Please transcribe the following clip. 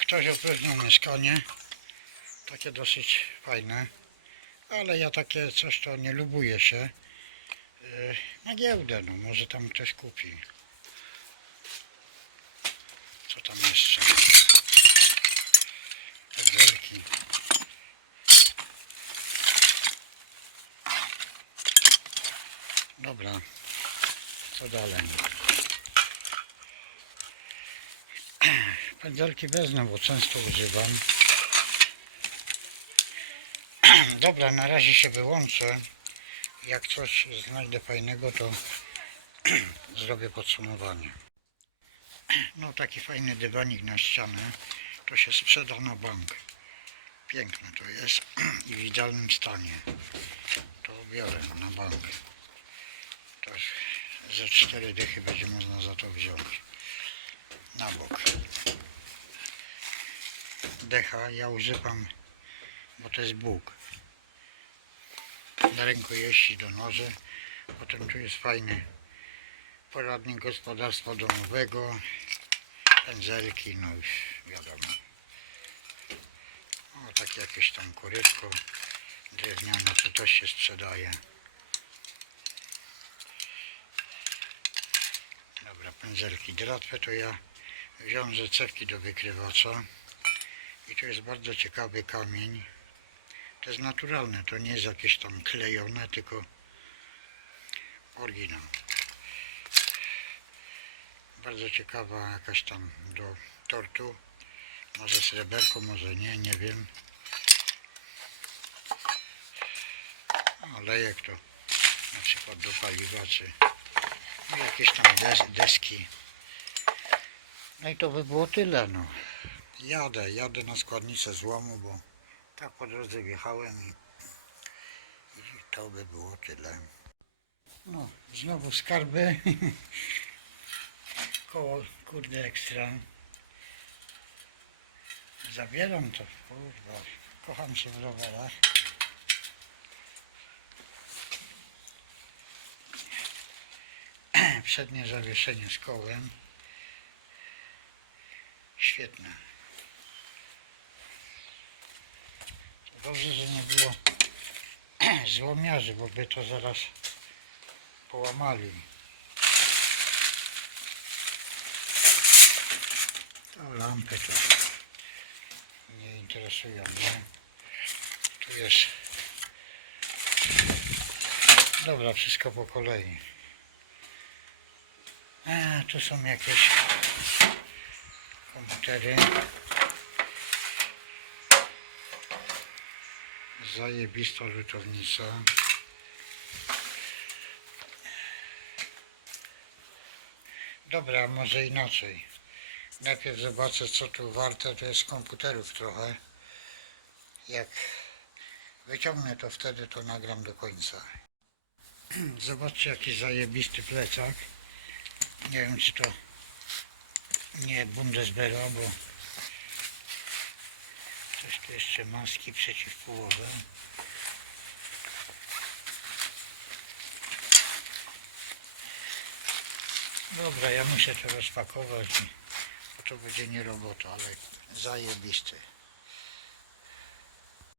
ktoś opróżnił mieszkanie. Takie dosyć fajne. Ale ja takie coś to nie lubuję się. Yy, Na giełdę, no może tam ktoś kupi. Co tam jeszcze? Wielki. Dobra, co dalej? Pędzelki wezmę, bo często używam. Dobra, na razie się wyłączę. Jak coś znajdę fajnego, to zrobię podsumowanie. No taki fajny dywanik na ścianę, to się sprzeda na bank. Piękne to jest i w idealnym stanie. To biorę na bank. To ze cztery dychy będzie można za to wziąć. Na bok. Decha ja używam, bo to jest Bóg. Na rękojeści do noży. Potem tu jest fajny poradnik gospodarstwa domowego. Pędzelki, no już wiadomo. O, takie jakieś tam korytko drewniane, to też się sprzedaje. Dobra, pędzelki dratwę to ja wziąłem ze cewki do wykrywacza i to jest bardzo ciekawy kamień. To jest naturalne, to nie jest jakieś tam klejone, tylko oryginał. Bardzo ciekawa jakaś tam do tortu. Może sreberko, może nie, nie wiem. Olejek to na przykład do paliwa, czy jakieś tam des, deski. No i to by było tyle, no. Jadę, jadę na składnicę złomu, bo tak po drodze wjechałem i, i to by było tyle. No, znowu skarby. Koło, kurde, ekstra. Zabieram to, kurwa. Kocham się w rowerach. Przednie zawieszenie z kołem. Świetne. Dobrze, że nie było złomiarzy, bo by to zaraz połamali. To lampy to nie interesują mnie. Tu jest. Dobra, wszystko po kolei. A, tu są jakieś komputery. Zajebista rzutownica. Dobra, może inaczej. Najpierw zobaczę co tu warte, to jest komputerów trochę. Jak wyciągnę to wtedy, to nagram do końca. Zobaczcie jaki zajebisty plecak. Nie wiem czy to nie Bundeswehra, bo coś tu jeszcze maski przeciwpółowe. Dobra, ja muszę to rozpakować, bo to będzie nie robota, ale zajebisty.